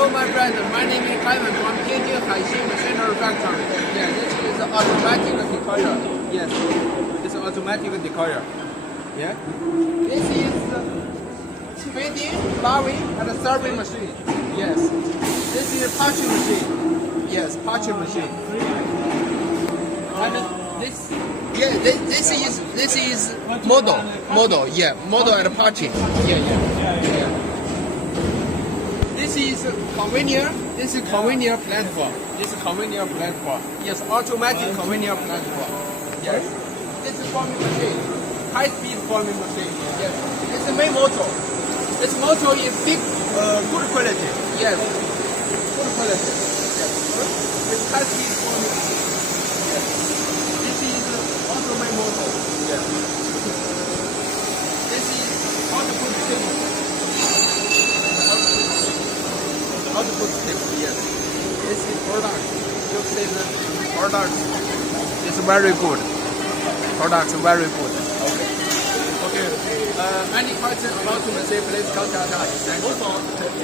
Hello, my friend. My name is Ivan from Tianjin Haixin Machinery Factory. Yeah, this is automatic decoder. Yes, it's an automatic decoder. Yeah, this is feeding, blowing, and serving machine. Yes, this is punching machine. Yes, punching machine. And this, yeah, this is model. Yeah, model and punching. Yeah. This is conveyor. This is conveyor platform. Yes, automatic conveyor platform. Yes. This is forming machine. High-speed forming machine. Yes. This is main motor. This motor is good quality. Yes. Good quality. Yes. It's high-speed forming machine. Yes. This is also main motor. Yes. This is output table. Output table, yes. This is product. You see the product is very good. Product very good. Okay. Any questions about the machine, please contact us. Thank you.